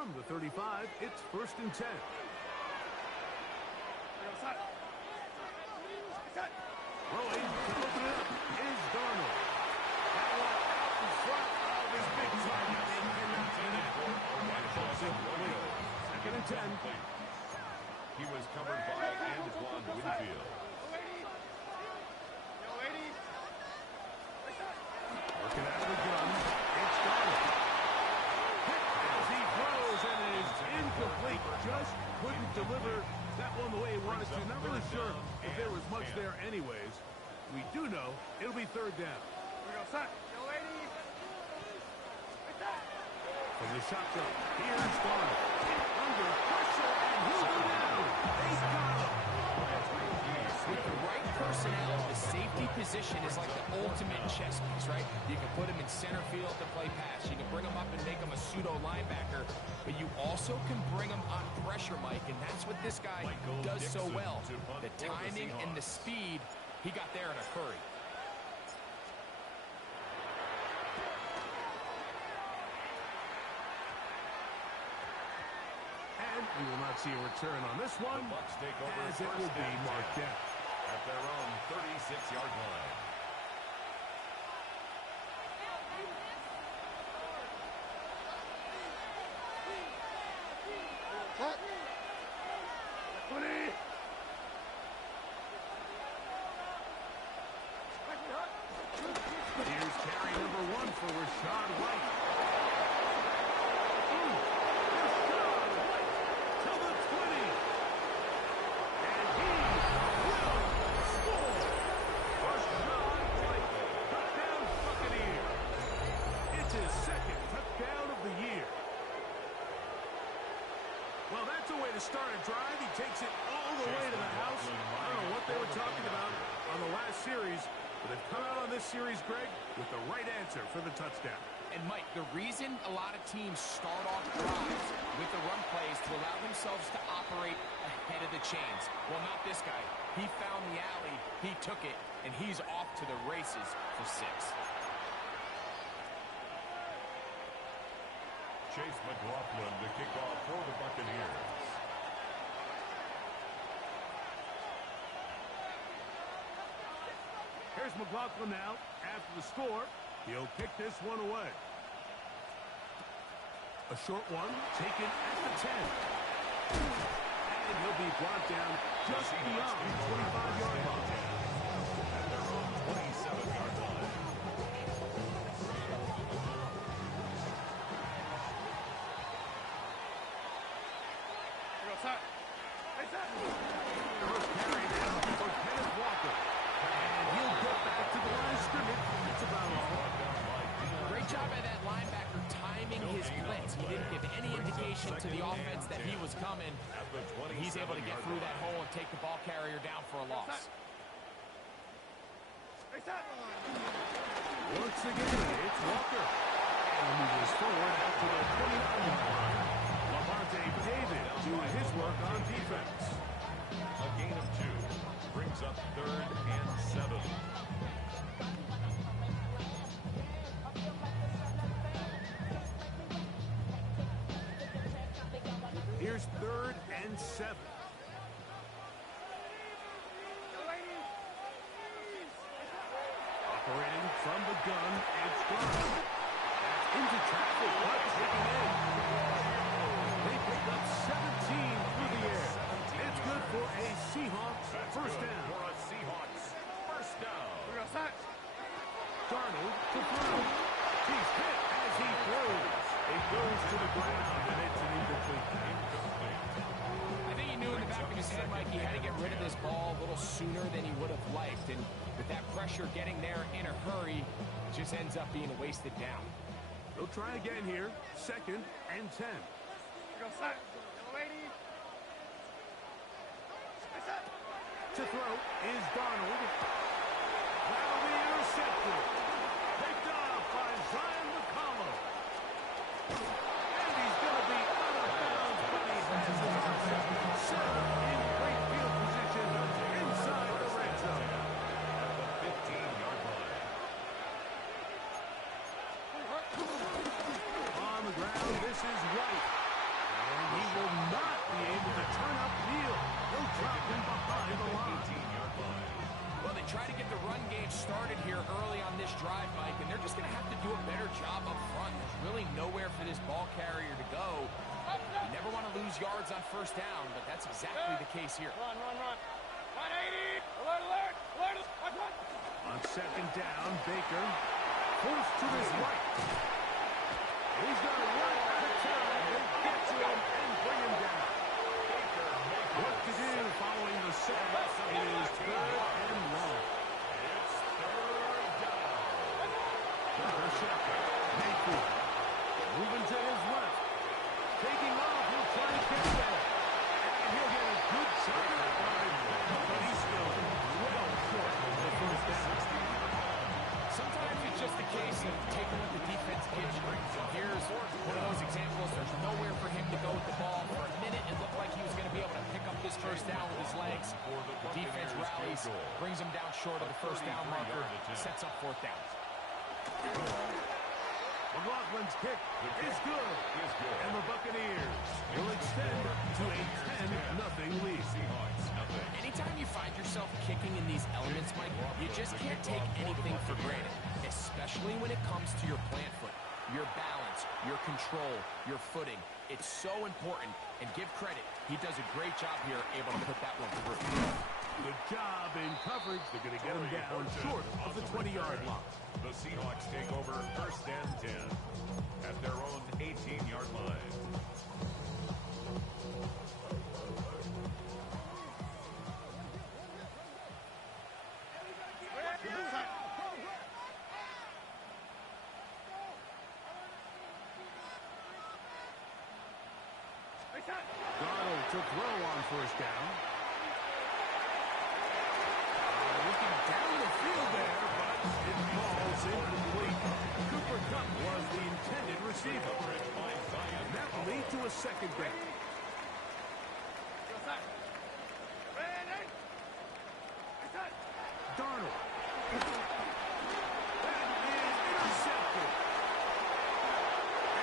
From the 35, it's 1st and 10. Throwing to open it up is Darnold. That one out in front of his big target. They cannot get it. Second and 10. He was covered by Antoine Winfield. Working out of the gun. It's Darnold. As he throws, and it is incomplete. Just couldn't deliver that one the way he wanted to. Not really sure if there was much there anyways. We do know it'll be 3rd down. From the shotgun, here's Darnold. Under pressure, and he'll go down. They got him. With the right personnel, the safety position is like the ultimate chess piece, right? You can put him in center field to play pass. You can bring him up and make him a pseudo linebacker, but you also can bring him on pressure, Mike, and that's what this guy does so well. The timing and the speed, he got there in a hurry. And we will not see a return on this one, The Bucs take over as it will be marked down at their own 36-yard line. Here's carry number 1 for Rashad White. Rashad White to the 20. And he will score. Rashad White, touchdown Buccaneer. It's his 2nd touchdown of the year. Well, that's a way to start a drive. He takes it all the way to the house. I don't know what they were talking about on the last series, but they've come out on this series, Greg, with the right answer for the touchdown. And Mike, the reason a lot of teams start off drives with the run plays to allow themselves to operate ahead of the chains. Well, not this guy. He found the alley, he took it, and he's off to the races for 6. Chase McLaughlin to kick off for the Buccaneers. Here's McLaughlin now. After the score, he'll kick this one away. A short one taken at the 10. And he'll be brought down just beyond the 25-yard line. At their own 27-yard line. First carry now for Kenneth Walker. And he'll get back to the line of scrimmage. That's about all. Great job by that linebacker timing his blitz. He didn't give any indication to the offense that he was coming. He's able to get through that hole and take the ball carrier down for a loss. Once again, it's Walker. And he moves forward out to the 29-yard line. Lavonte David doing his work on defense. A gain of 2 brings up 3rd and 7. Here's 3rd and 7. Operating from the gun, it's Darnold. Into traffic, but taken in. They pick up 17 through the air. It's good for a Seahawks first down. For a Seahawks first down. Darnold to throw. He's hit as he throws. It goes to the ground, and it's an incomplete. I think he knew in the back of his head, Mike, he had to get rid of this ball a little sooner than he would have liked. And with that pressure getting there in a hurry, it just ends up being a wasted down. They'll try again here. 2nd and 10. To throw is Darnold. That'll be intercepted. Picked off by Zion McCollum. And he's going to be out of bounds, but he has his interception. Set in great field position inside the red zone. At the 15-yard line. On the ground, this is White. He will not be able to turn upfield. He'll drop him behind the line. 18-yard line. Well, they try to get the run game started here early on this drive, Mike, and they're just going to have to do a better job up front. There's really nowhere for this ball carrier to go. You never want to lose yards on first down, but that's exactly the case here. Run. 180. Alert. Watch. On second down, Baker forced to his right. He's going to run out of time and get to him and bring him down. What to do following the sack? It is third and long. It's third down. Mayfield moving to his left. Taking off, he'll try to get there. And he'll get a good chunk of it. But he's still well short of the first down. Sometimes it's just a case of taking what the defense gives you. Here's one of those examples. There's nowhere for him to go with the ball. For a minute, it looked like he was going to be able to pick up this first down with his legs. The defense rallies, brings him down short of the first down marker, sets up fourth down. McLaughlin's kick is good. And the Buccaneers will extend to a 10-0 lead. Seahawks, nothing. Anytime you find yourself kicking in these elements, Mike, you just can't take anything for granted, especially when it comes to your plant foot, your balance, your control, your footing. It's so important, and give credit. He does a great job here, able to put that one through. Good job in coverage. They're going to get him down short of the 20-yard line. The Seahawks take over first and 10 at their own 18-yard line. Darnold to throw on first down. Looking down the field there, but it falls incomplete. Cooper Kupp was the intended receiver. And that will lead to a second down. Darnold. That is intercepted.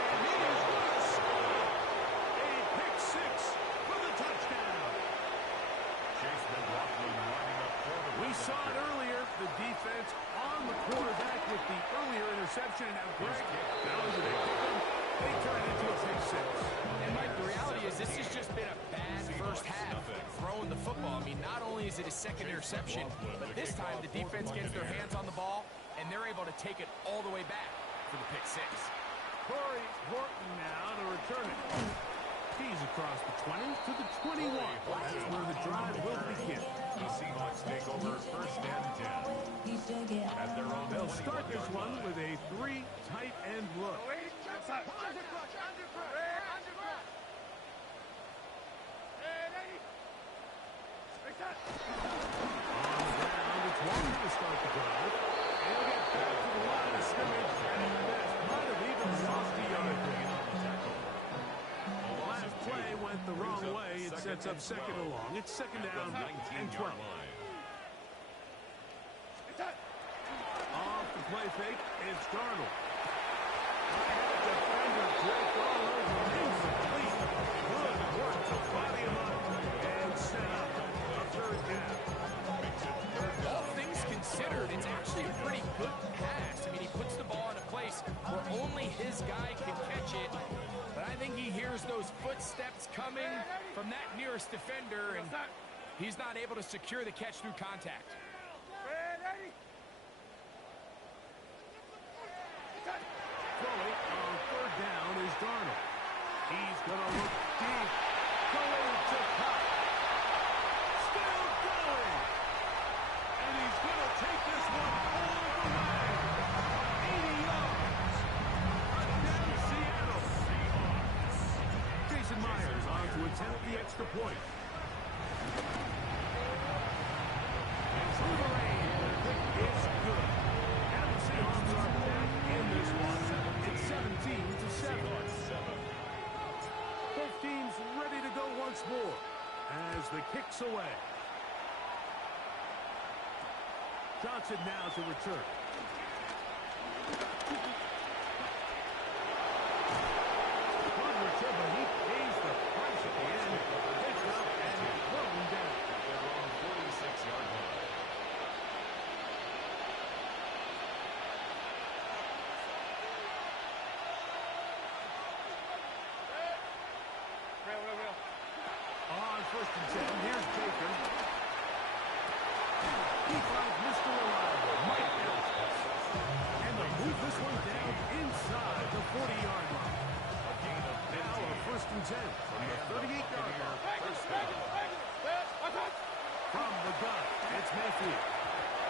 And he is going to score. A pick six for the touchdown. Chase McLaughlin lining up for the We saw it earlier, the defense on the quarterback with the earlier interception. Now, Greg, now as they turn it into a pick six. And, Mike, the reality is this has just been a bad first half throwing the football. I mean, not only is it his second interception, but this time the defense gets their hands on the ball, and they're able to take it all the way back for the pick six. Corey Horton now to return it. He's across the 20 to the 21. That's where the drive will begin. The Seahawks take over first and 10 at their own. They'll start this one with a three tight end look. On the ground, it's one to start the drive. And he'll get back to the line of scrimmage, and that might have even lost a yard there. The last play went the wrong way. It sets up second and long. It's second down and 12. Off the play fake, it's Darnold. Defender draped all over him. Incomplete. Good work to body him up and set up a third down. All things considered, it's actually a pretty good pass. I mean, he puts the ball in a place where only his guy can catch it. But I think he hears those footsteps coming from that nearest defender, and he's not able to secure the catch through contact. Throwing on third down is Darnold. He's going to look deep. Going to Kupp. Still going. And he's going to take this one all the way. 80 yards. Touchdown Seattle. Jason Myers on to attempt the extra point. And through the rain, the kick is good. And the Seahawks are back in this one. It's 17-7. Both teams ready to go once more as the kick's away. Johnson now to return. Good return, but he pays the price Mayfield.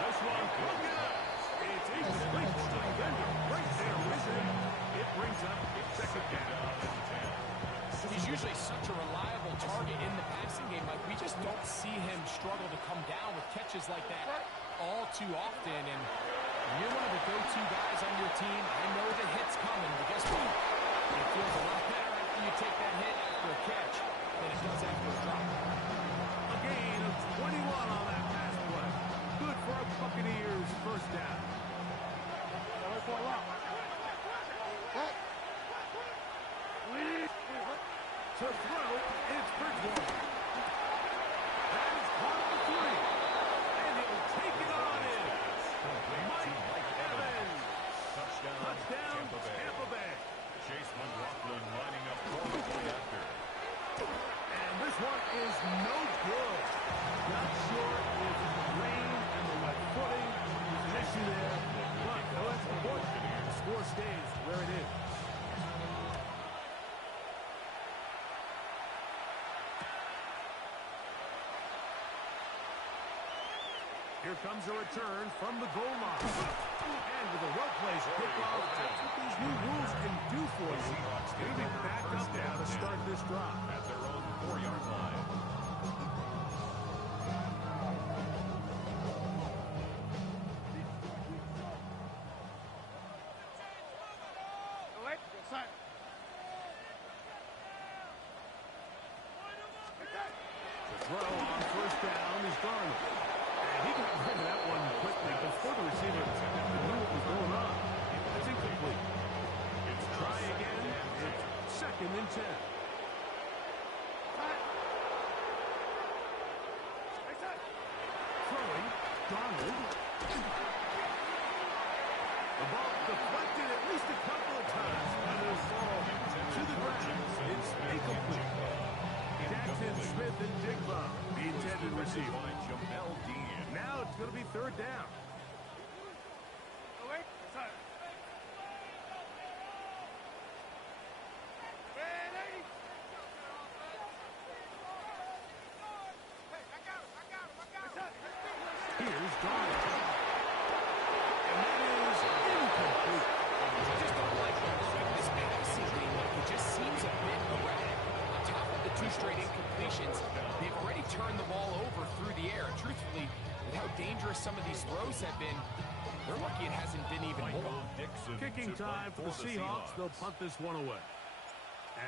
This one, look at it. It's incomplete to the defender. Right there with him. It brings up second down. He's usually such a reliable target in the passing game. Like, we just don't see him struggle to come down with catches like that all too often. And you're one of the go-to guys on your team. I know the hit's coming, but guess what? It feels a lot better after you take that hit after a catch than it does after a drop. A gain of 21 on that pass play. Good for a Buccaneers first down. To throw, it's Bridgewater. That is caught for 3. And he'll take it on in. Mike Evans. Touchdown, Tampa Bay. Chase McLaughlin lining up for the after. And this one is no good. Not sure if the rain and the wet footing is an issue there. But that's important. The score stays where it is. Here comes a return from the goal line. And with a well-placed kickoff, that's what these new rules can do for you. They'll be back up now to start this drive. At their own 4-yard line. The throw on first down is Darnold. And he got rid of that one quickly before the receiver knew what was going on. It's incomplete. Try again. It's second and 10. Throwing, Darnold. The ball deflected at least a couple of times, and it'll fall to the ground. It's incomplete. Jackson, Smith, and Jigba, the intended receiver. Now it's going to be third down. Here's Darnold. And that is incomplete. I just don't like this passing game. Like, it just seems a bit erratic. On top of the 2 straight incompletions, they've already turned the ball over through the air. Truthfully, with how dangerous some of these throws have been, they're lucky it hasn't been even more. Kicking time for the Seahawks. They'll punt this one away.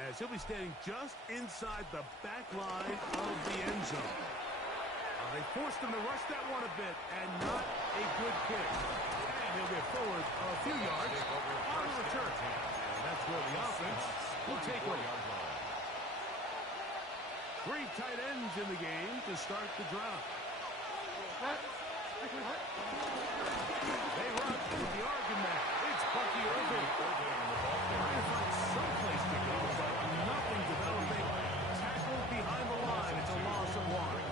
As he'll be standing just inside the back line of the end zone. They forced him to rush that one a bit, and not a good kick. And he'll get forward a few yards on the return. And that's where the offense will take over. 3 tight ends in the game to start the drive. They run with the argument. It's Bucky Irving. Trying to find someplace to go, but nothing developing. Tackled behind the line. It's a loss of 1.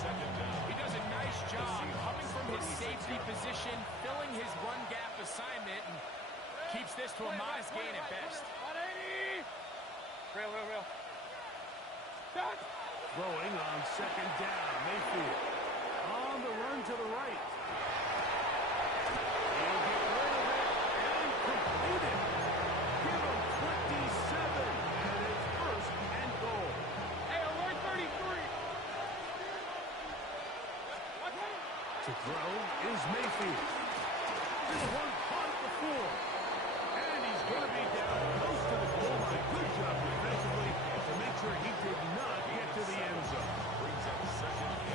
He does a nice job coming from his safety position, filling his run gap assignment, and keeps this to a modest gain at best. 180! Real. Throwing on second down. Mayfield on the run to the right. He'll get rid of it and complete it. Give him 27, and it's first and goal. Hey, alert 33! To throw is Mayfield. This one caught at the 4. And he's going to be down close to the goal line. Good job defensively to make sure he did not get to the end zone.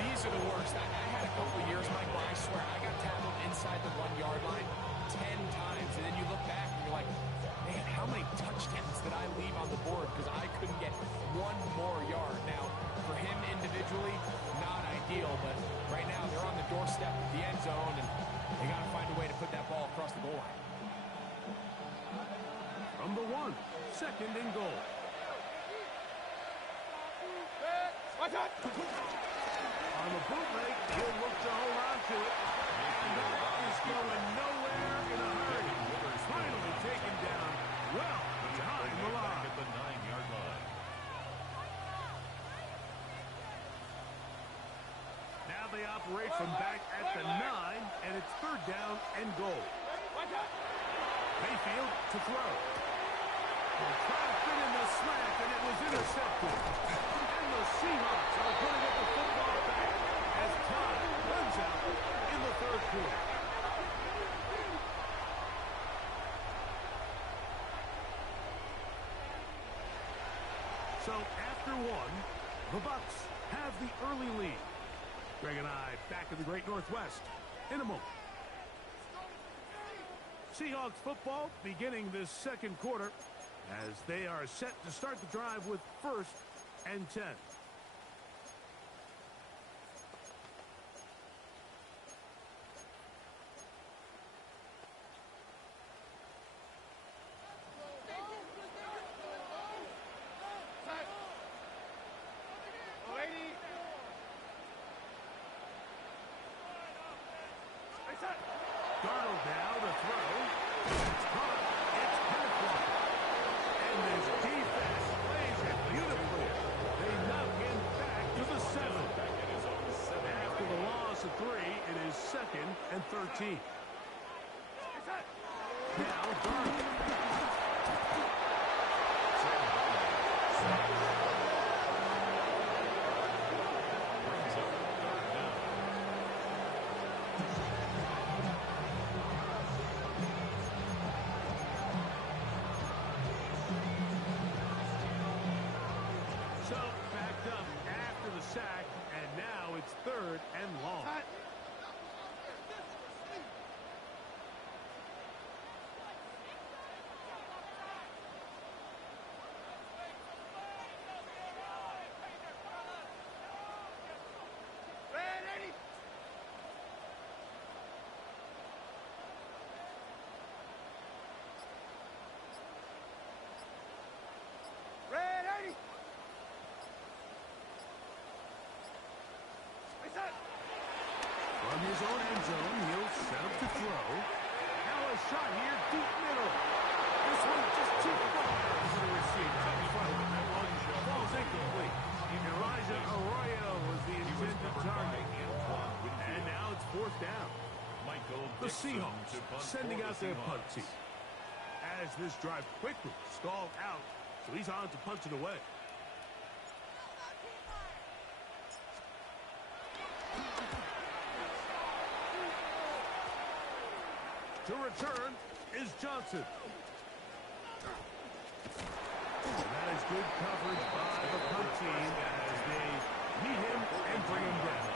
These are the worst. I had a couple of years, Mike, where I swear I got tackled inside the 1-yard line 10 times. And then you look back and you're like, man, how many touchdowns did I leave on the board because I couldn't get 1 more yard? Now, for him individually, not ideal, but right now they're on the doorstep of the end zone, and they got to find a way to put that ball across the goal line. From the 1, second and goal. Watch out! On the bootleg, he'll look to hold on to it. And that is going nowhere in a hurry. Finally taken down well behind the line. At the 9-yard line. Now they operate from back at the 9, and it's third down and goal. Mayfield to throw. Trying to fit in the slant, and it was intercepted. And the Seahawks are going to get the football back as time runs out in the third quarter. So after one, the Bucs have the early lead. Greg and I back in the Great Northwest in a moment. Seahawks football beginning this second quarter as they are set to start the drive with 1st and 10. Darnold now to throw. It's caught. It's Kenneth. And this defense plays it beautifully. They knock him back to the 7. After the loss of 3, it is 2nd and 13. Now Darnold. So, backed up after the sack, and now it's 3rd and long. From his own end zone, he'll set up to throw. Now a shot here, deep middle. This one just too far for the receiver. That one falls incomplete. Elijah Arroyo was the intended target. And now it's 4th down. The Seahawks sending out their punt team. As this drive quickly stalled out, so he's on to punch it away. To return is Johnson. And that is good coverage by the punt team as they meet him and bring him down.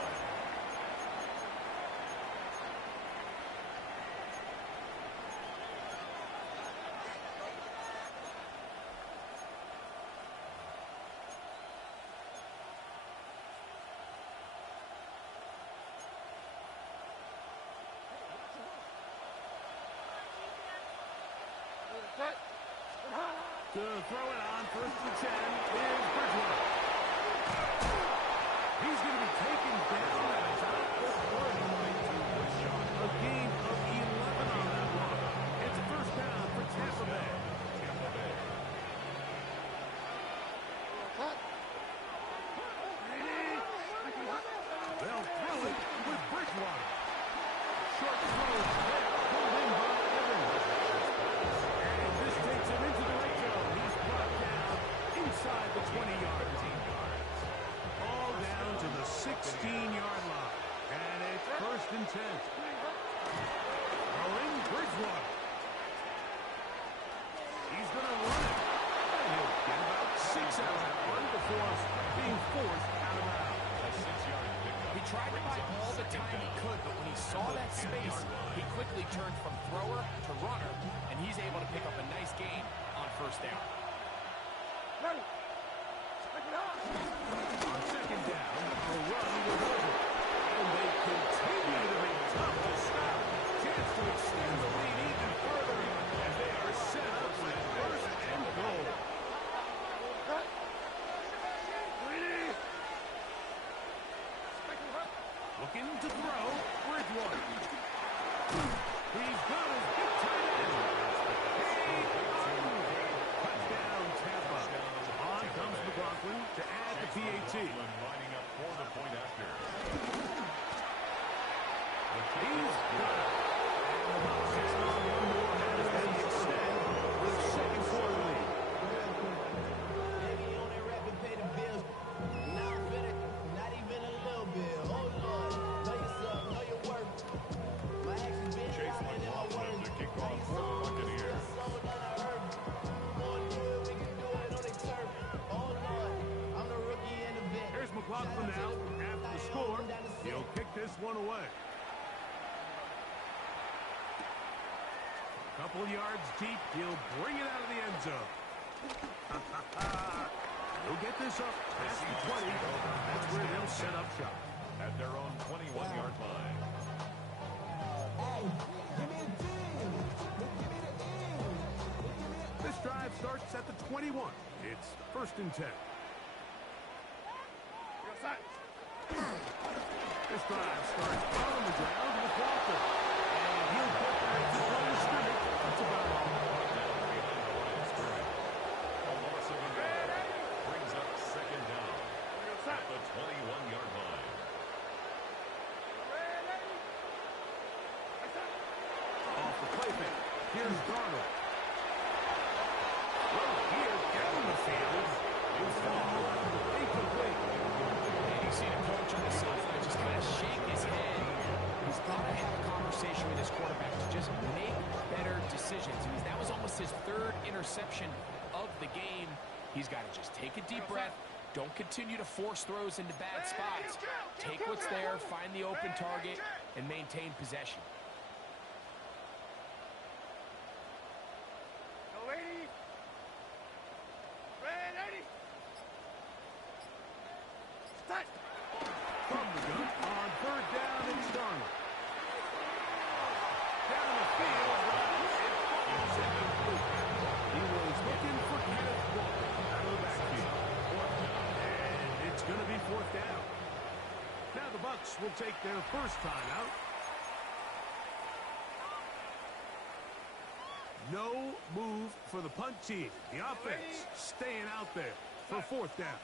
To throw it on 1st and 10 is Bridgewater. He's going to be taken down at about the 40. A gain of 11 on that one. It's a 1st down for Tampa Bay. They'll throw it with Bridgewater. Short throw there, pulled in by Evans. And this takes him into the red zone. He's brought down inside the 20-yard line. All down to the 16-yard line. And it's 1st and 10. Throwing Bridgewater. He's going to run it. And he'll get about 6 out of that one before being forced out of bounds. He tried to buy all the time he could, but when he saw that space, he quickly turned from thrower to runner, and he's able to pick up a nice gain on 1st down. On 2nd down, a run was over. And they continue to be tough to stop. Chance to extend the lead even further as they are set up with 1st and goal. Looking to throw, Bridgewater. He's got his big tight end. Touchdown, Tampa. On comes McLaughlin to add the PAT. Lining up for the point after. The one away. Couple yards deep, he'll bring it out of the end zone. He'll get this up past the 20. That's where they'll set up shop. At their own 21-yard line. This drive starts at the 21. It's 1st and 10. This drive starts on the ground with Walker. And he'll get there at the line of scrimmage. That's about all. Now behind the line of scrimmage. A loss of a yard brings up 2nd down at the 21-yard line. Off the play fake. Here's Darnold. Well, here down the field. It's incomplete. And you see the coach on the sideline just kind of shake his head. He's got to have a conversation with his quarterback to just make better decisions. I mean, that was almost his 3rd interception of the game. He's got to just take a deep breath. Don't continue to force throws into bad spots. Take what's there, find the open target, and maintain possession. From the gun on 3rd down, it's Darnold. Down the field, it's incomplete. He was looking for Kenneth Walker out of the backfield. And it's going to be 4th down. Now the Bucs will take their first timeout. No move for the punt team. The offense staying out there for 4th down.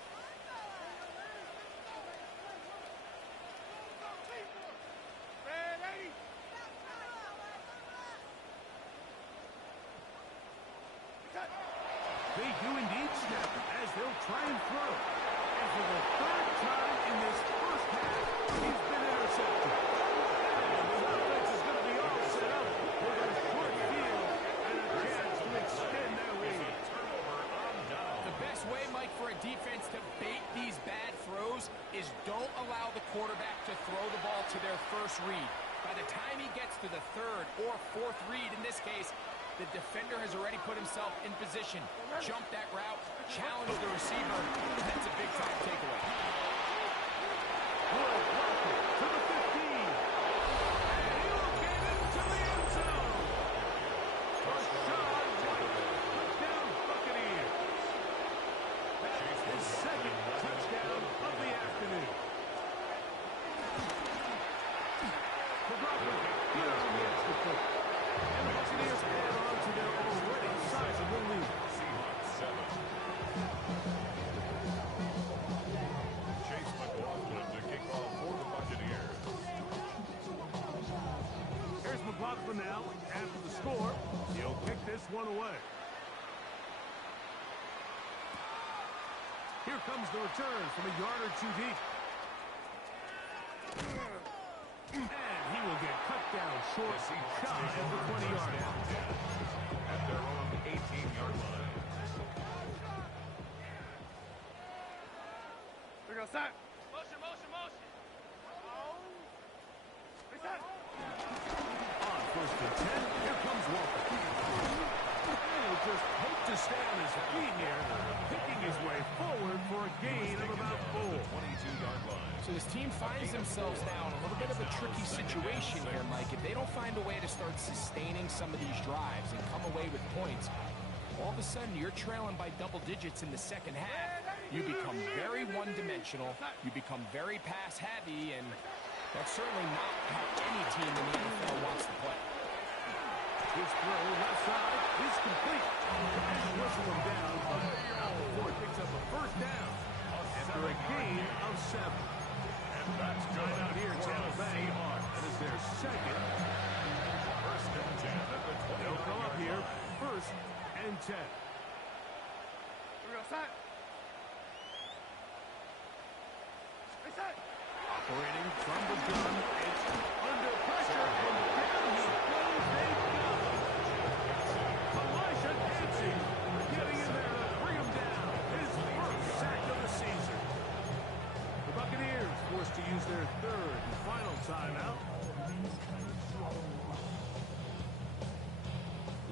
They do indeed snap it as they'll try and throw. And for the 3rd time in this first half, he's been intercepted. And the offense is going to be all set up with a short field and a chance to extend their lead. The best way, Mike, for a defense to bait these bad throws is don't allow the quarterback to throw the ball to their first read. By the time he gets to the 3rd or 4th read, in this case, the defender has already put himself in position. Jump that route, challenge the receiver. That's a big-time takeaway. Will block it to the 15. And he'll get into the end zone. Touchdown, Buccaneers. That's his 2nd touchdown of the afternoon. McLaughlin here on the extra point. And the Buccaneers add on to their already sizable lead. Seahawks 7. Chase McLaughlin to kick off for the Buccaneers. Here's McLaughlin now after the score. He'll kick this one away. Here comes the return from a yard or 2 deep. And he will get cut down short, shy of the 20-yard line. At their own 18-yard line. Motion, motion, motion. On 1st and 10, here comes Walker. He'll just hope to stay on his feet here, picking his way forward for a gain of about 4. 22-yard line. So this team finds themselves now in a little bit of a tricky situation here, Mike. If they don't find a way to start sustaining some of these drives and come away with points, all of a sudden you're trailing by double digits in the 2nd half. You become very one-dimensional. You become very pass-heavy, and that's certainly not how any team in the NFL wants to play. His throw left side is complete. And whistle him down, but out before it picks up a 1st down after a gain of 7. And that's Time out here, Tampa Bay. That is their 2nd. 1st and 10 at the 20. They'll come up here 1st and 10. Operating from the gun, it's under pressure, and down he goes. They got him. Elijah Dancing getting in there to bring him down. His 1st sack of the season. The Buccaneers forced to use their 3rd and final time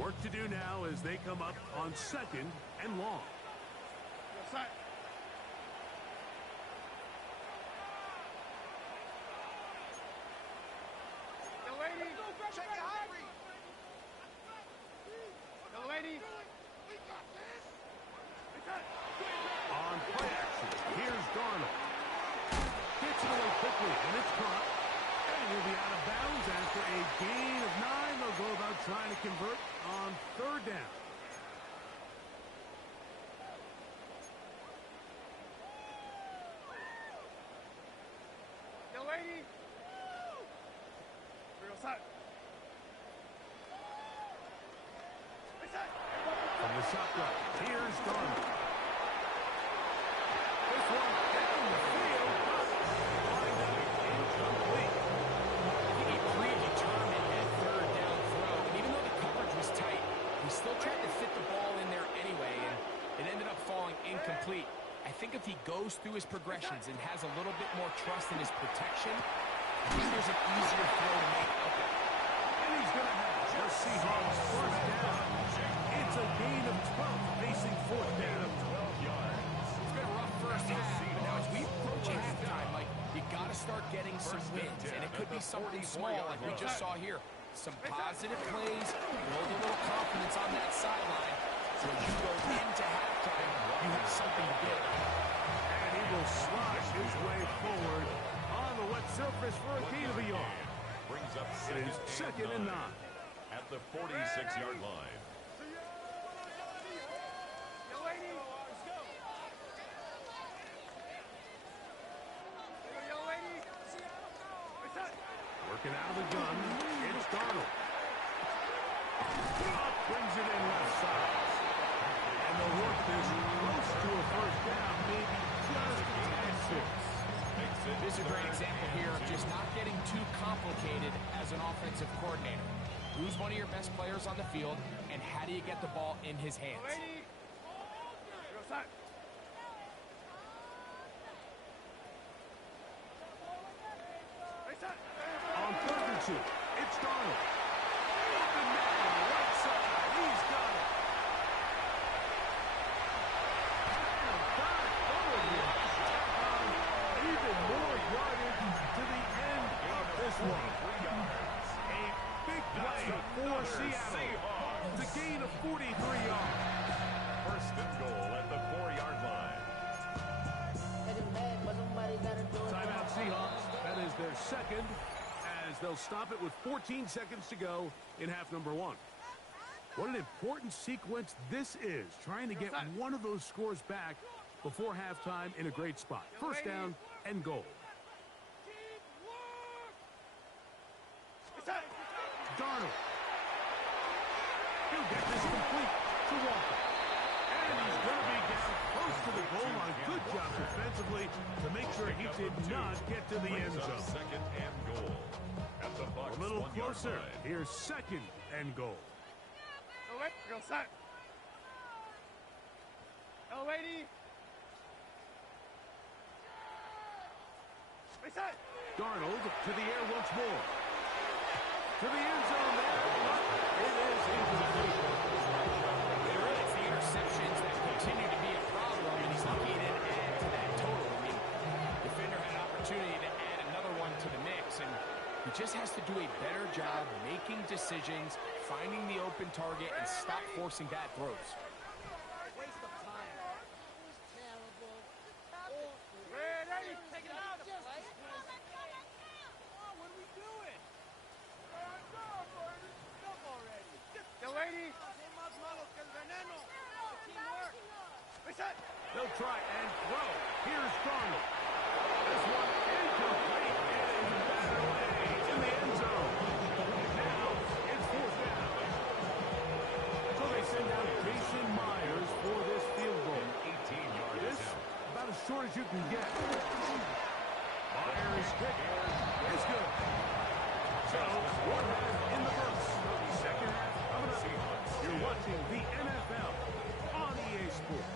Work to do now as they come up on 2nd and long. On play action, here's Darnold. Gets it away quickly, and it's caught. And he'll be out of bounds after a gain of 9. They'll go about trying to convert on 3rd down. From the shotgun, here's Darnold. This one down the field. Line out incomplete. I think he predetermined that 3rd down throw. And even though the coverage was tight, he still tried to fit the ball in there anyway, and it ended up falling incomplete. I think if he goes through his progressions and has a little bit more trust in his protection, I think there's an easier throw to make out there. And he's going to have the Seahawks 1st down. It's a gain of 12, facing 4th down. 12 yards. It's been a rough first half, but now as we approach halftime, like, you got to start getting some wins, and it could be something small like we just saw here. Some positive plays, build a little confidence on that sideline, so as you go into halftime, you have something to build. And he will slosh his way forward on the wet surface for a gain of a yard. Brings up It is 2nd and 9. at the 46-yard line. Working out of the gun, it's Darnold. Up, brings it in left side. And the work is close to a 1st down, maybe just at 6. This is a great example here of just not getting too complicated as an offensive coordinator. Who's one of your best players on the field, and how do you get the ball in his hands? On 3rd and 2, it's Darnold. Open man, right side, he's got it. And back forward here. Even more yardage to the end of this one. A big play for Seattle. The gain of 43 yards. 1st and goal at the 4-yard line. Timeout Seahawks. That is their 2nd, as they'll stop it with 14 seconds to go in half number 1. What an important sequence this is, trying to get one of those scores back before halftime in a great spot. 1st down and goal. Darnold. He'll get this complete to Walker. And he's going to be down close to the goal line. Good job defensively to make sure he did not get to the end Brings up zone. 2nd and goal at the Bucs A little 1-yard closer. line. Here's 2nd and goal. Darnold to the air once more. To the end zone there. It is incomplete. It's the interceptions that continue to be a problem, and he's lucky he didn't add to that total. I mean, defender had an opportunity to add another one to the mix, and he just has to do a better job making decisions, finding the open target, and stop forcing bad throws. Waste of time. It was terrible. Awful. Take it out. What are we doing? They'll try and throw. Here's Darnold. This one incomplete. It is batted away in the end zone. Now it's 4th down. So they send out Jason Myers for this field goal. 18 yards This attempt. about as short as you can get. Myers' kick is good. So, 1 half in the books. 2nd half coming up. You're watching the NFL on EA Sports.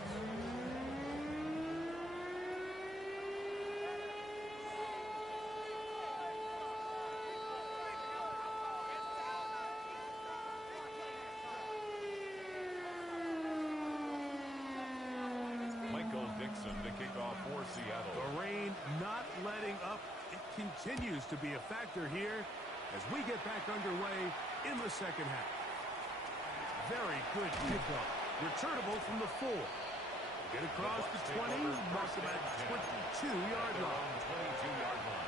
Jackson to kick off for Seattle. The rain not letting up. It continues to be a factor here as we get back underway in the second half. Very good kickoff. Returnable from the 4. Get across the 20, mark about 22-yard line. 22-yard line.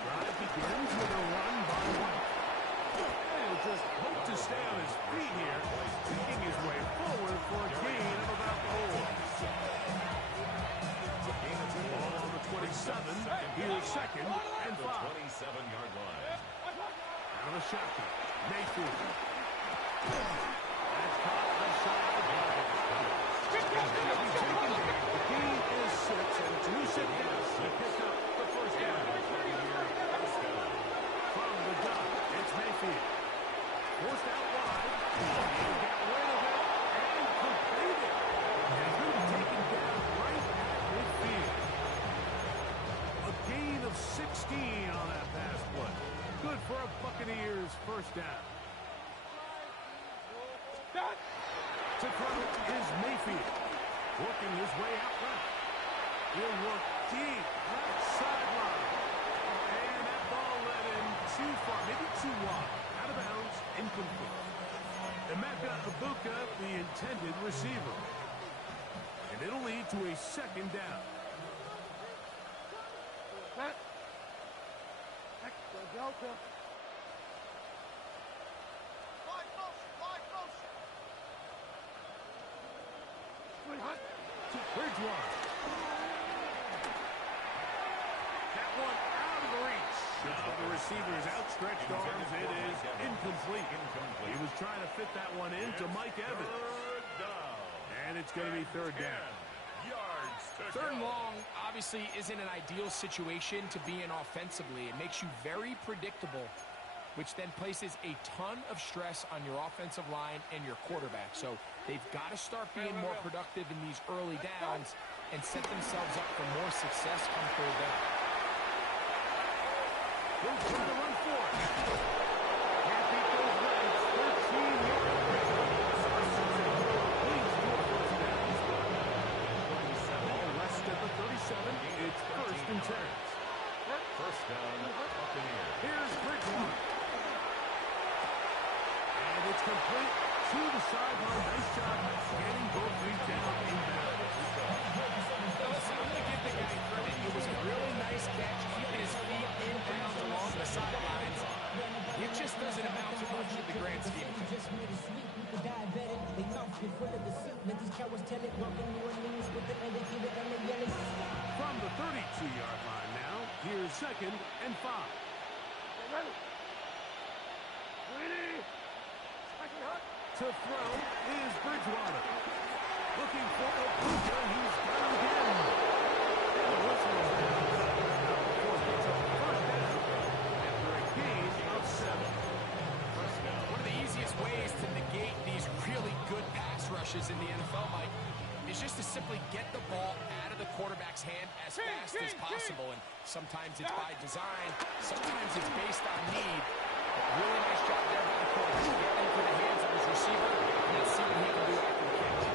Drive begins with a run by White. And just hope to stay on his feet here, making his way forward for a gain of about 4. Ball on the 27. Here's second and 5. 27-yard line. Out of the shotgun. Mayfield. That's caught aside by the gain is 6, and 2 sit down to pick up the first down. From the gun, it's Mayfield. Forced out wide. He'll get rid of it and complete it. And he'll be taken down right at midfield. A gain of 16 on that pass play. Good for a Buccaneers first down. To throw is Mayfield. Working his way out left. He'll work deep left sideline. And that ball led him too far, maybe too wide. Out of bounds, incomplete. Emeka Ibuka, the intended receiver. And it'll lead to a second down. To Bridgewater. That one out of reach. The receiver's outstretched arms. It is incomplete. He was trying to fit that one into Mike Evans. Third down. And it's going to be third down. Yards to Third and go. long obviously isn't an ideal situation to be in offensively. It makes you very predictable, which then places a ton of stress on your offensive line and your quarterback. So they've got to start being more productive in these early downs and set themselves up for more success come third down. He'll try to run for it. Can't beat those legs. 13 yards. Leads to a first down. Ball rests at the 37. It's first and 10. First down, Buccaneers. Here's Bridgewater. And it's complete to the sideline. Nice job getting both feet down inbound. Listen, I'm going to give the guy credit. It was a really nice catch, keeping his feet inbounds along the sidelines. It just doesn't amount to much in the grand scheme of things. From the 32-yard line now, here's second and 5. To throw is Bridgewater. Looking for Ibuka. He's got him again. And the whistle is down. Force picks up the first down after a gain of 7. One of the easiest ways to negate these really good pass rushes in the NFL, Mike, is just to simply get the ball out of the quarterback's hand as fast as possible. And sometimes it's by design, sometimes it's based on need. But really nice job there by the quarterback. Get into the hands of his receiver, and let's see what he can do after the catch.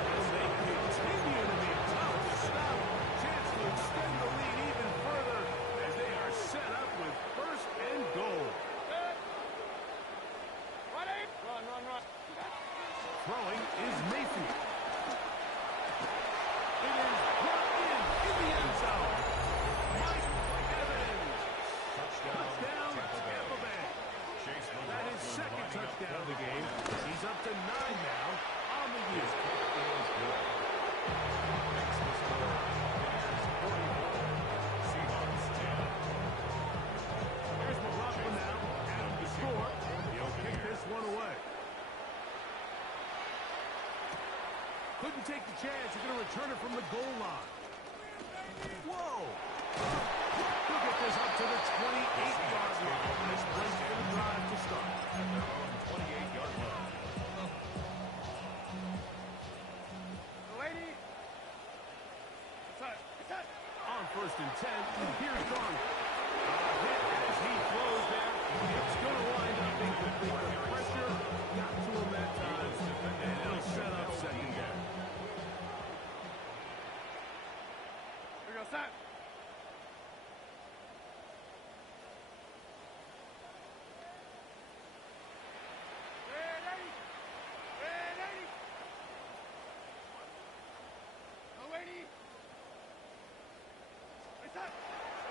As they continue to be tough to stop, chance to extend the lead even further as they are set up with first and goal. Run. Throwing is Mayfield. It is brought in the end zone. Mike Evans. Touchdown, Tampa Bay. That is second touchdown of the game. He's up to 9 now on the year. Seahawks 10. There's McLaughlin now at the score. He'll kick this one away. Couldn't take the chance. You're going to return it from the goal line. Whoa! He'll get this up to the 28-yard line. Nice place for the drive to start. They're on the 28-yard line. On first and 10, here's Garner. A hit as he throws there. It's going to wind up being complete. The pressure got to him that time, and it'll set up second down. Here we go, set.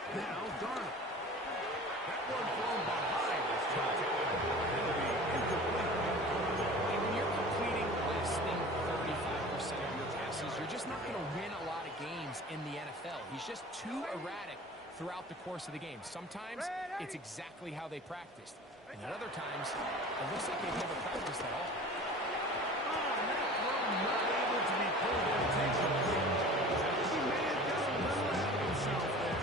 Now Darnold. That one thrown behind is touched. It'll be incomplete. When you're completing less than 35% of your passes, you're just not going to win a lot of games in the NFL. He's just too erratic throughout the course of the game. Sometimes it's exactly how they practiced. And at other times, it looks like they've never practiced at all. Oh, and that throw not able to be pulled in intentionally. He may have got a little ahead of himself there.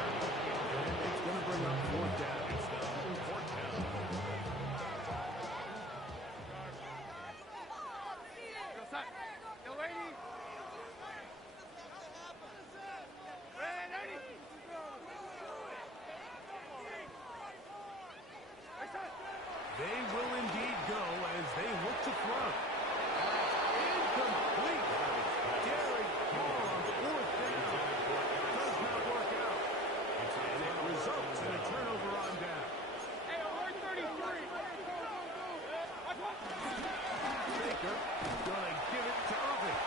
And it's going to bring up fourth down. It's now fourth down. Go, set. Go, lady. Ready. They will indeed go as they look to throw. Incomplete. Derek Carr on fourth down. Does not work out. And it results in a turnover on down. Hey, alert 33. Baker is going to give it to Irving.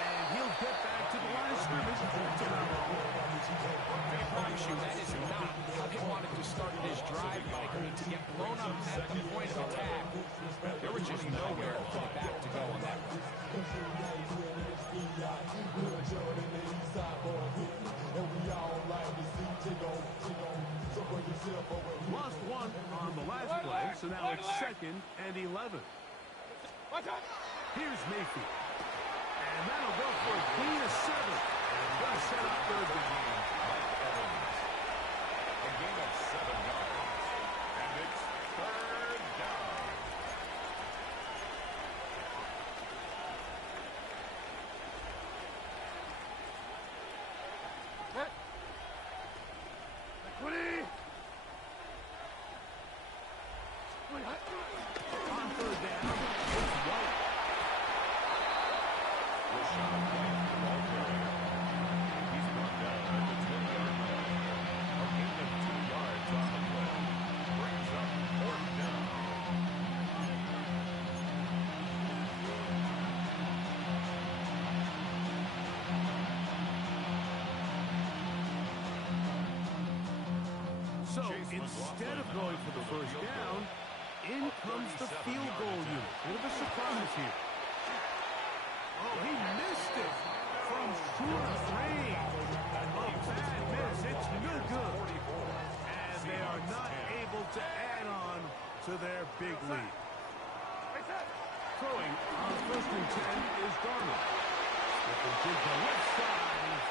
And he'll get back to the line of scrimmage. To not long. I promise you, that is not how they wanted to start this drive, Mike. I mean, to get blown up at the point of attack, there was just nowhere for the back to go on that one. Lost one on the last play, so now it's 2nd and 11. Here's Mayfield. And that'll go for a gain of 7. And going to set up third down. A gain of 7 yards. And it's third down. On third down, it's White. Rashawn White, the ball carrier. He's brought down at the 20-yard line. A gain of 2 yards on the play. Brings up fourth down. So instead of going for the first down, in comes the field goal unit. Bit of a surprise here. Oh, he missed it from short range. A bad miss. It's no good. And they are not able to add on to their big lead. Throwing on 1st and 10 is Darnold. Slipping to the left side.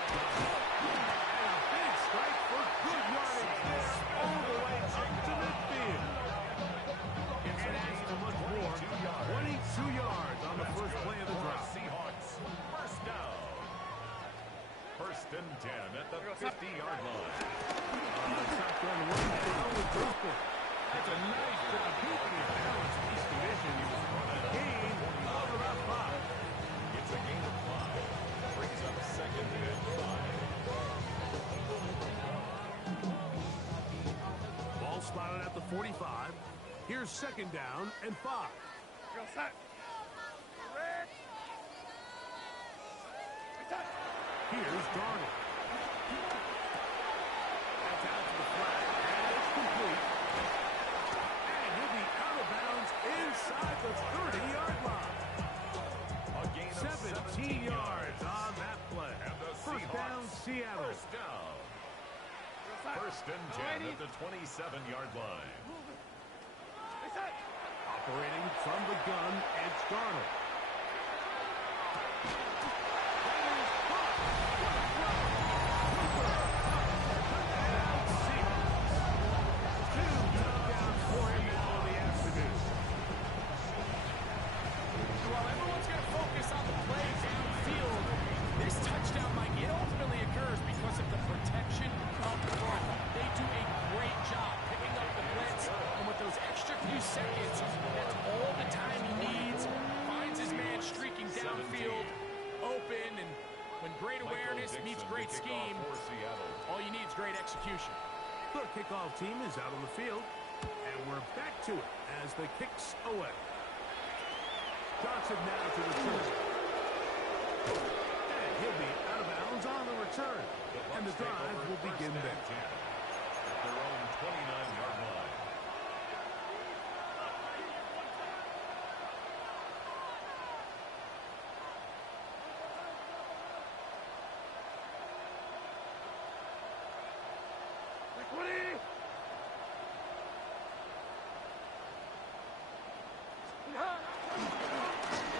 And a big strike for good yardage there all the way up to midfield. And as to much more, 22 yards on the first play of the drive. Seahawks, first down. 1st and 10 at the 50-yard line. On the shotgun run down with Joker. That's a nice keeping it balanced piece condition. A gain of about 5. It's a gain of 5. Brings up 2nd and 5. Ball spotted at the 45. Here's 2nd down and 5. Go, set. Here's Darnold. That's out to the flat, and it's complete. And he'll be out of bounds inside the 30-yard line. A gain of 17 yards on that play. And the First down, Seattle. First down. 1st and 10 at the 27-yard line. Operating from the gun, it's Darnold. While everyone's going to focus on the play downfield, this touchdown, Mike, it ultimately occurs because of the protection up front. They do a great job picking up the blitz, and with those great scheme. For Seattle. All you need is great execution. The kickoff team is out on the field, and we're back to it as the kick's away. Johnson now to return. And he'll be out of bounds on the return. And the drive will begin there. At their own 29-yard line.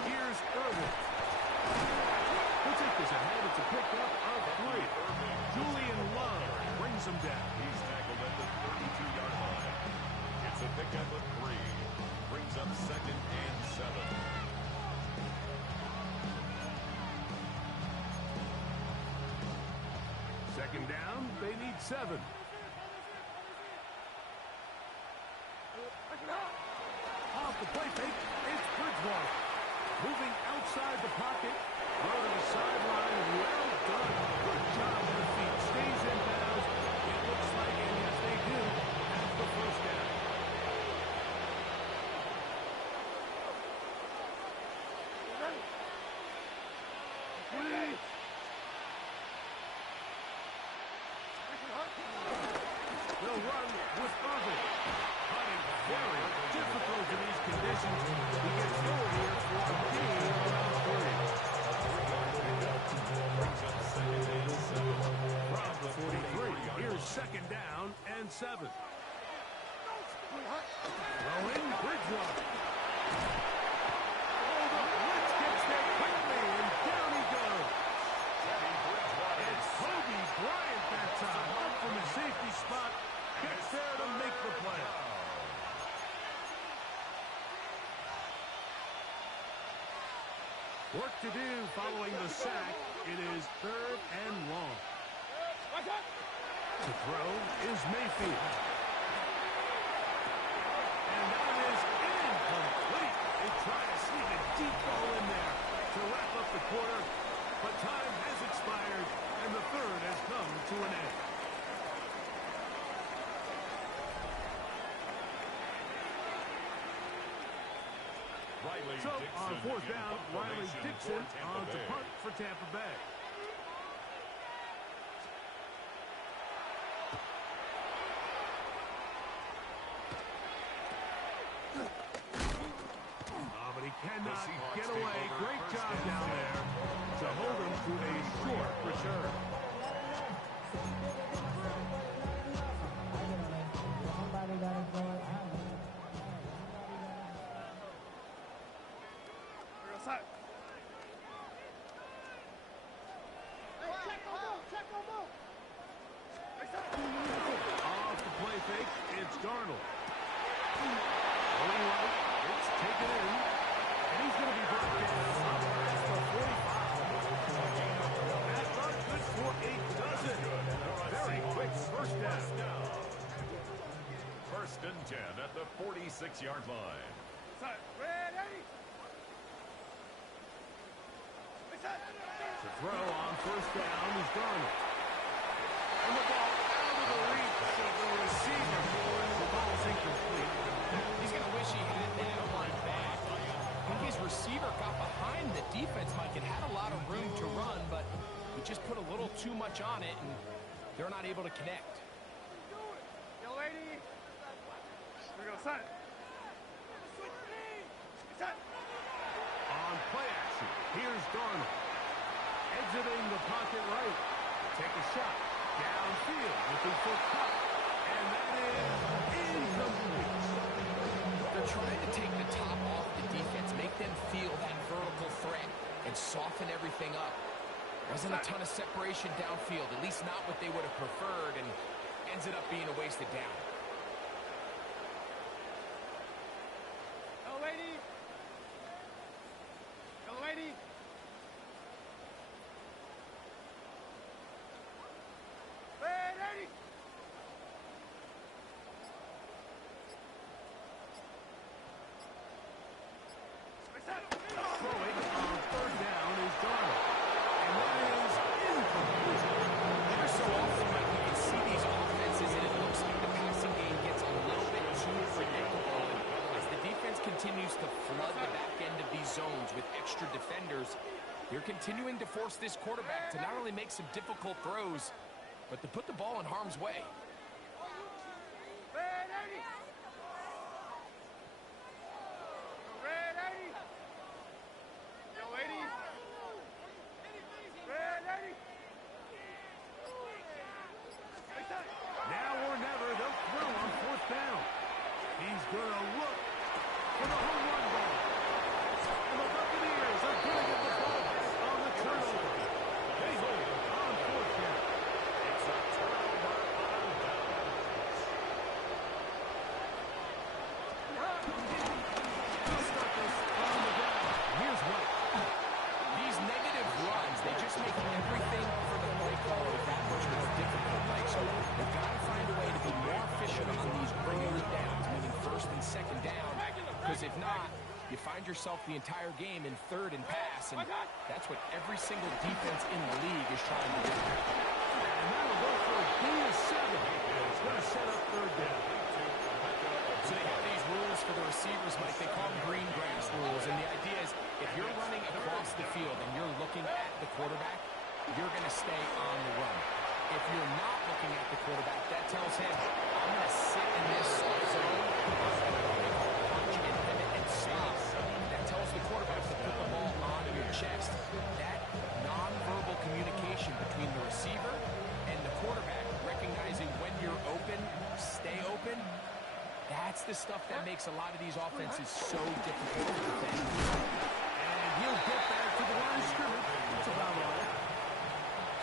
Here's Irvin. He'll take this ahead. It's a pickup of 3. Julian Love brings him down. He's tackled at the 32-yard line. It's a pickup of 3. Brings up 2nd and 7. Second down, they need 7. Off the play fake, it's Bridgewater. Moving outside the pocket, throw to the sideline, well done. Good job on the feet, stays in bounds. It looks like, and yes they do, have the first down. They'll run with Irvin. Hunting very difficult in these conditions. He gets forward here for a gain around 3. Brings up 2nd and 7. From the 43, here's 2nd down and 7. Throwing Bridgewater. Oh, the blitz gets there quickly, and down he goes. It's Kobe Bryant that time, up from his safety spot. Gets there to make the play. Work to do following the sack. It is 3rd and long. To throw is Mayfield. And that is incomplete. They try to sneak a deep ball in there to wrap up the quarter, but time has expired, and the 3rd has come to an end. So, on 4th down, Riley Dixon on to punt for Tampa Bay. But he cannot get away. Great job down there to hold him to a short return. Off the play fake, it's Darnold. Going right, it's taken in, and he's going to be brought down up past the 45. That run good for a dozen. Very quick first down. 1st and 10 at the 46-yard line. To throw on 1st down is Darnold. And the ball out of the reach of the receiver. The ball's incomplete. He's going to wish he had that one back. I think his receiver got behind the defense, Mike. It had a lot of room to run, but he just put a little too much on it, and they're not able to connect. Yo, lady. Here we go, son. On play action, here's Darnold. Exiting the pocket right. Take a shot. Downfield, looking for cut. And that is incomplete. They're trying to take the top off the defense, make them feel that vertical threat, and soften everything up. Wasn't a ton of separation downfield, at least not what they would have preferred, and ends it up being a wasted down. Yo, lady. Yo, lady. Lady. Throwing on 3rd down is Darnold. And that is incomplete. continues to flood the back end of these zones with extra defenders, you're continuing to force this quarterback to not only make some difficult throws, but to put the ball in harm's way. Now or never, they'll throw on fourth down. He's going to look for the home run ball. And the Buccaneers are going to get the ball back on the turnover. They hold it on fourth down. It's a turnover on downs. They'll start this on the ground. Here's White. These negative runs, they just make everything for the play caller that much more difficult, Mike. So you've got to find a way to be more efficient on these early downs, meaning first and second down, because if not, you find yourself the entire game in third and pass, and that's what every single defense in the league is trying to do. And that'll go for a gain of 7. It's going to set up third down. So they have these rules for the receivers, Mike. They call them green grass rules, and the idea is if you're running across the field and you're looking at the quarterback, you're going to stay on the run. If you're not looking at the quarterback, that tells him, I'm going to sit in this zone, punch and pivot and stop. That tells the quarterback to put the ball on your chest. That nonverbal communication between the receiver and the quarterback, recognizing when you're open, stay open, that's the stuff that makes a lot of these offenses so difficult to defend. And he'll get back to the line of scrimmage. That's about all.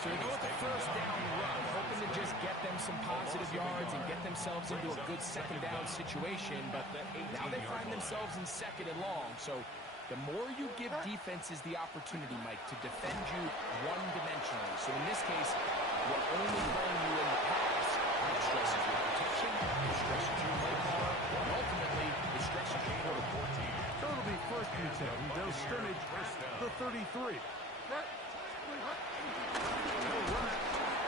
So they go with the first down run, hoping to just get them some positive yards and get themselves into a good second down situation, but now they find themselves in second and long. So the more you give defenses the opportunity, Mike, to defend you one-dimensionally. So in this case, we're only playing you in the pass. It stresses your protection, it stresses your play caller, and ultimately, it stresses your quarterback. So it'll be first and 10. They'll scrimmage the 33. He'll run it.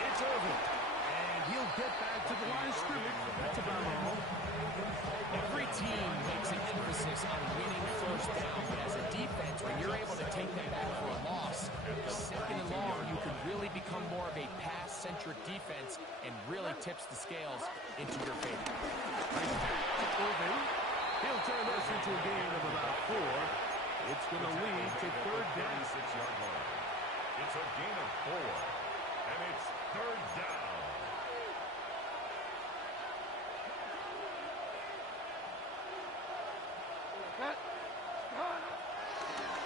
It's over. And he'll get back to the line of scrimmage. That's about all. Every team makes an emphasis on winning first down, but as a defense, when you're able to take them back for a loss, second and long, you can really become more of a pass-centric defense and really tips the scales into your favor. Irvin. He'll turn this into a gain of about 4. It's going to lead to third down. 36-yard line. It's a gain of 4, and it's third down.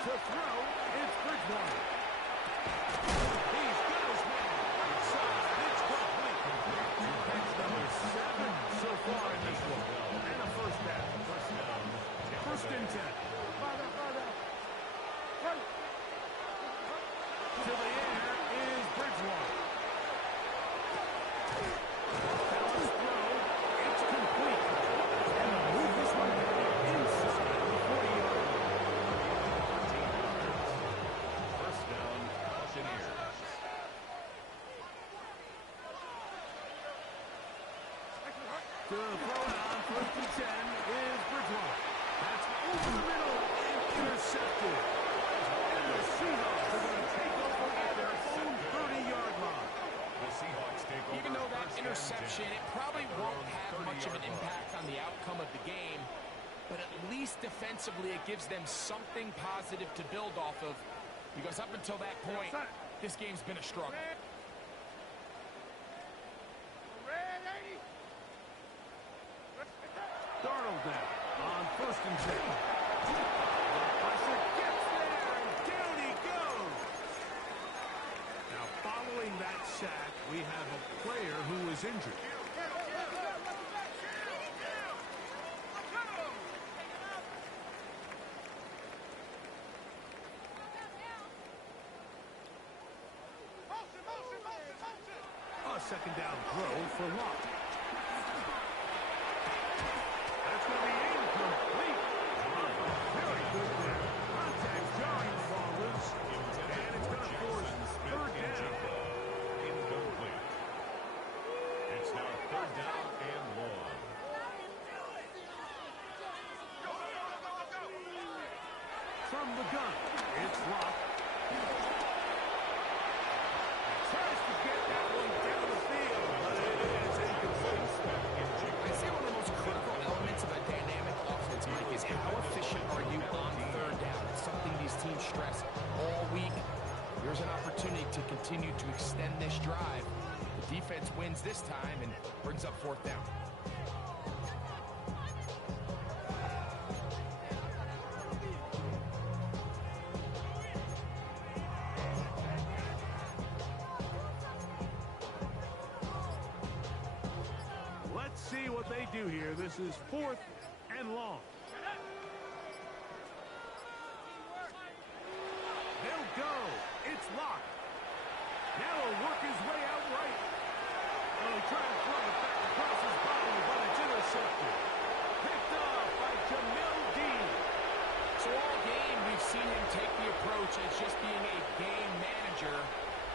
To throw, it's Bridgewater. He's got his man. Outside, it's complete. That's number 7 so far in this one. And a first down. First and 10. To the air is Bridgewater. Balanced throw. It's complete. And they'll move this one down inside the 40-yard line. First down, Buccaneers. To throw it on first and 10 is Bridgewater. That's over the middle and intercepted. And the Seahawks are going to take over at their own 30-yard line. The Seahawks take over. Even though that first and interception, 10. it probably won't have much of an 30-yard line. impact on the outcome of the game, but at least defensively it gives them something positive to build off of, because up until that point, this game's been a struggle. Darnold now on first and 10. Pressure gets there, and down he goes. Now, following that sack, we have a player who is injured. A second down throw for Locke. That's going to be incomplete. Very good there. Contact jarring the ball loose. And it's going to force third down. Incomplete. It's now third down and long. defense wins this time and brings up fourth down. Let's see what they do here. This is 4th and long. They'll go. It's locked. Now he'll work his way out right. Oh, he tried to throw it back across his body, but it's intercepted. Picked off by Jamil Dean. So all game, we've seen him take the approach as just being a game manager.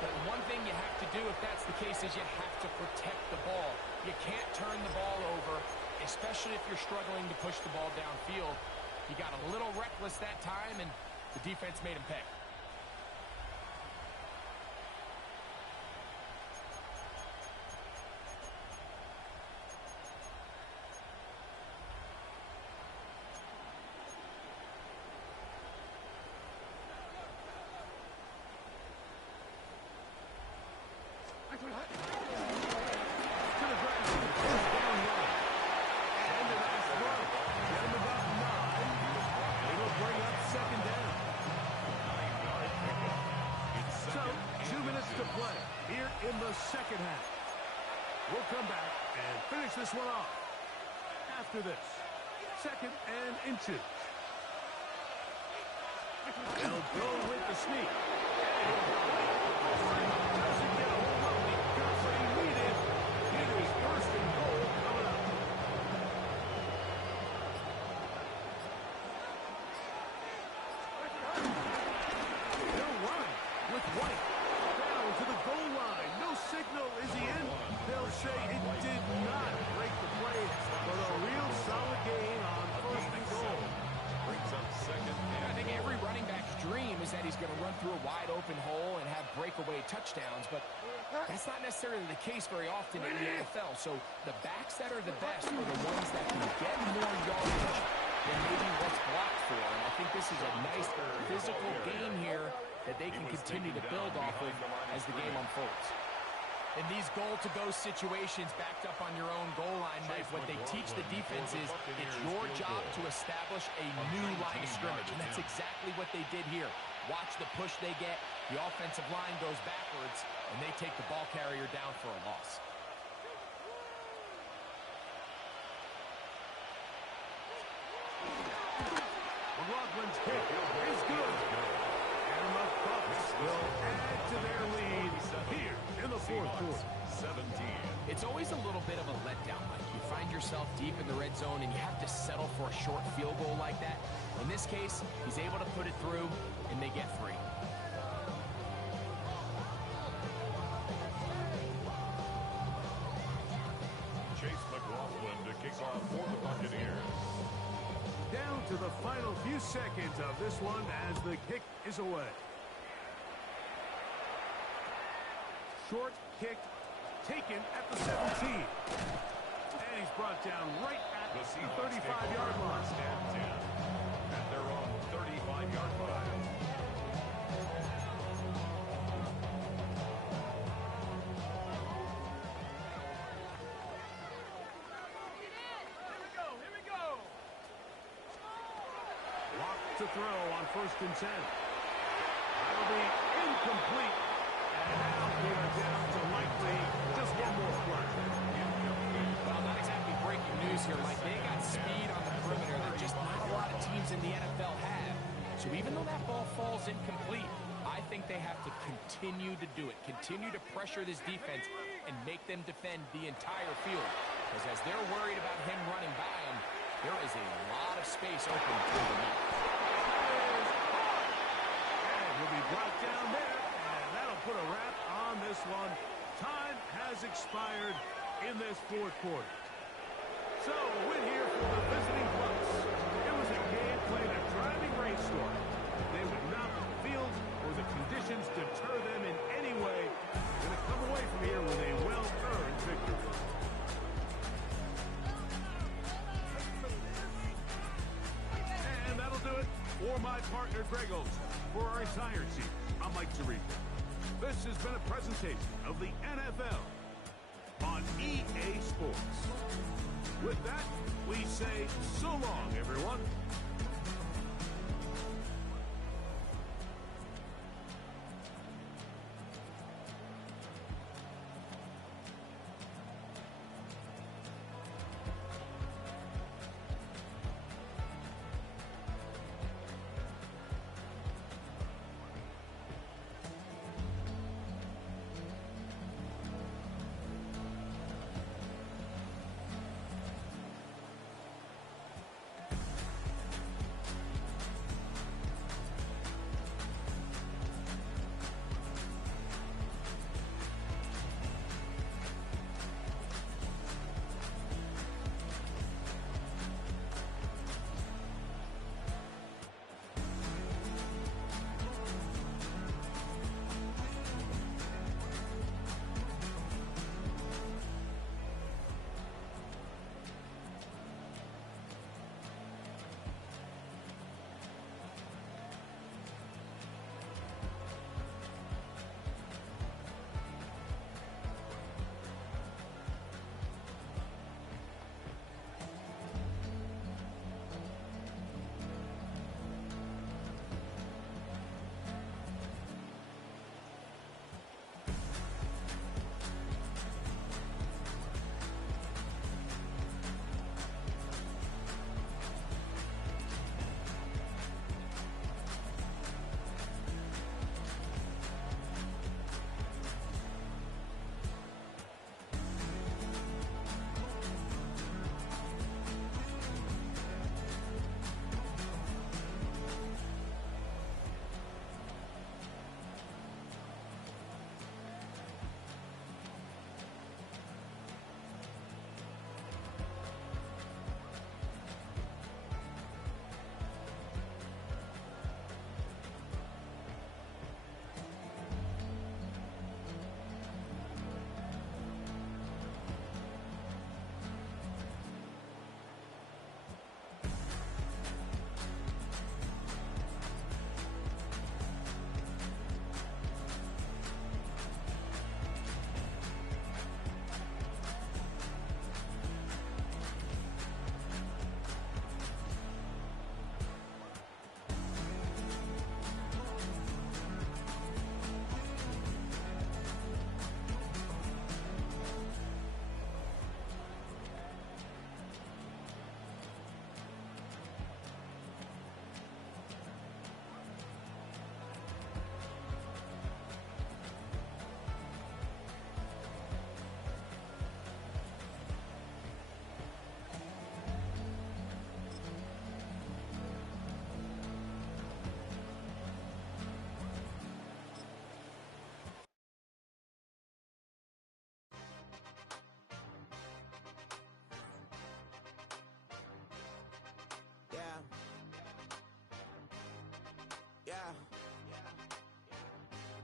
But one thing you have to do if that's the case is you have to protect the ball. You can't turn the ball over, especially if you're struggling to push the ball downfield. He got a little reckless that time, and the defense made him pay. In the second half. We'll come back and finish this one off. After this, 2nd and inches. They'll go with the sneak. Doesn't get a hold of it. Got what he needed. It is 1st and goal coming up. They'll run with White. To the goal line. No signal. Is he in? They'll say it did not break the play, but a real solid gain on 1st and goal. Brings up 2nd. I think every running back's dream is that he's going to run through a wide open hole and have breakaway touchdowns, but that's not necessarily the case very often in the NFL. So the backs that are the best are the ones that can get more yardage than maybe what's blocked for. And I think this is a nice physical game here that they can continue to build off of as the game unfolds. In these goal-to-go situations backed up on your own goal line, Mike, what they teach the defense is it's your job to establish a new line of scrimmage, and that's exactly what they did here. Watch the push they get. The offensive line goes backwards, and they take the ball carrier down for a loss. McLaughlin's kick is good. And the Bucs will add to their lead here in the 4th quarter. 17. It's always a little bit of a letdown, Mike. You find yourself deep in the red zone, and you have to settle for a short field goal like that. In this case, he's able to put it through, and they get 3. Chase McLaughlin to kick off for the Buccaneers. Down to the final few seconds of this one as the kick is away. Short kick taken at the 17. And he's brought down right at the 35-yard line. Stand 10 at their own 35-yard line. To throw on 1st and 10. That'll be incomplete. And now we are down to likely just one more play. Well, not exactly breaking news here. Like, they got speed on the perimeter that just not a lot of teams in the NFL have. So even though that ball falls incomplete, I think they have to continue to do it. Continue to pressure this defense and make them defend the entire field. Because as they're worried about him running by them, there is a lot of space open underneath. Will be brought down there, and that'll put a wrap on this one. Time has expired in this 4th quarter. So, a win here for the visiting Bucs. It was a game played a driving rainstorm. They would not let the field or the conditions deter them in any way. Going to come away from here with a well-earned victory. And that'll do it for my partner, Greg Olson. For our entire team, I'm Mike Tirico. This has been a presentation of the NFL sports. With that, we say so long, everyone.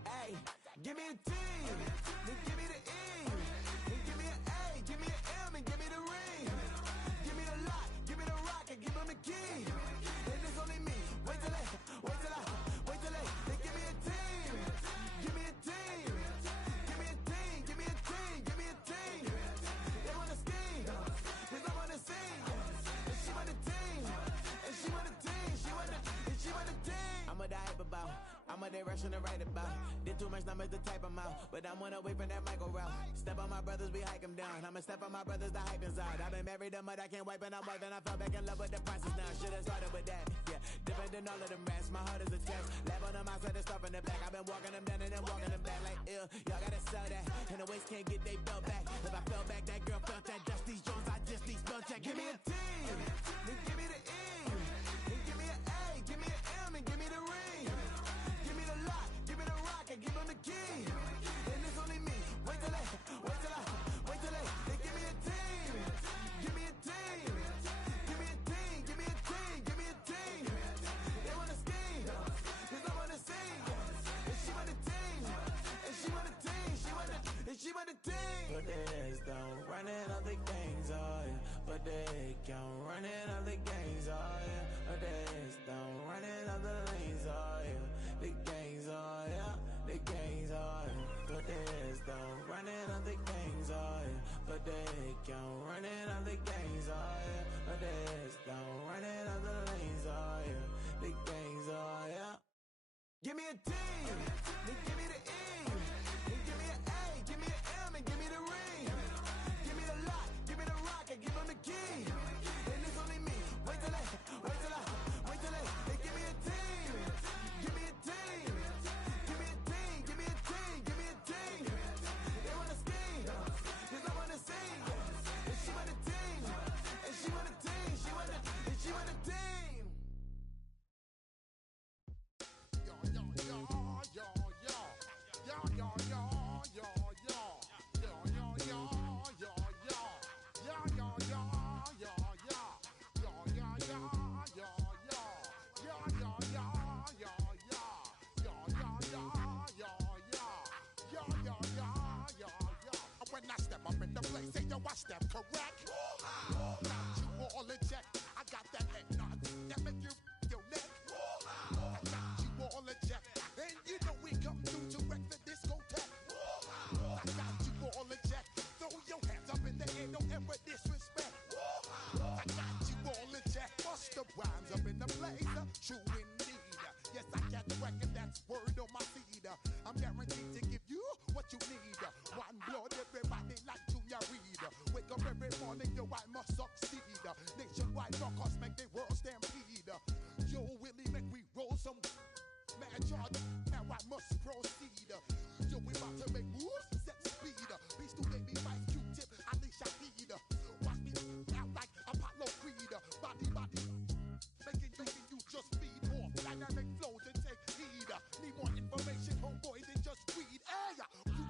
Hey, give me a T, then give me the E, then give me an A, give me an M, and give me the ring. Give me the lock, give me the rock, and give them the key. And it's only me. Wait till they, then give me a team. Give me a team. Give me a team, give me a team, give me a team. They wanna scheme, cause I wanna sing. And she want a team, and she want a team, and she want a team. I'm what I hype about, I'm a direction to write about. Did too much numbers to type them out, but I'm one away from that micro route. Step on my brothers, we hike them down. I'ma step on my brothers, the hype is out. I've been married them, but I can't wipe and I'm wiping. I fell back in love with the process now. Should've started with that, yeah. Different than all of them rats, my heart is a test. Lab on them outside, the stuff in the back. I've been walking them down and then walking them back like ill. Y'all gotta sell that, and the waist can't get they belt back. If I fell back, that girl felt that. Dust these Jones, I just need spell check. Give me a T, then give me the E, then give me an A, give me an M, and give me the ring. Give me the lock, give me the rock, and give them the key. And it's only me. Wait till they, then give me a team. Give me a team. Give me a team, give me a team, give me a team. They wanna scheme, cause I wanna sing. And she want a team, and she want a team, and she want a team. But they don't running all the gangs, oh yeah. But they can't running all the gangs, oh yeah. But they don't running all the lanes, oh yeah. The gangs, oh yeah. The gangs, oh yeah. But they don't running all the gangs, oh yeah. But they can't they say you watch them correct. Got you all in check. I got that eggnog that make you your neck. I got you all in check. And you know we come through to wreck the discotheque. I got you all in check. Throw your hands up in the air, don't ever disrespect. I got you all in check. Bust the rhymes up in the place. True indeed. Yes, I can reckon that's word on my feed. I'm guaranteed to give you what you need. One blood, everybody like Junior Reed. Wake up every morning, yo, I must succeed. Nationwide rockers make the world stampede. Yo, Willie, make we roll some mad charge. Now I must proceed. Yo, we about to make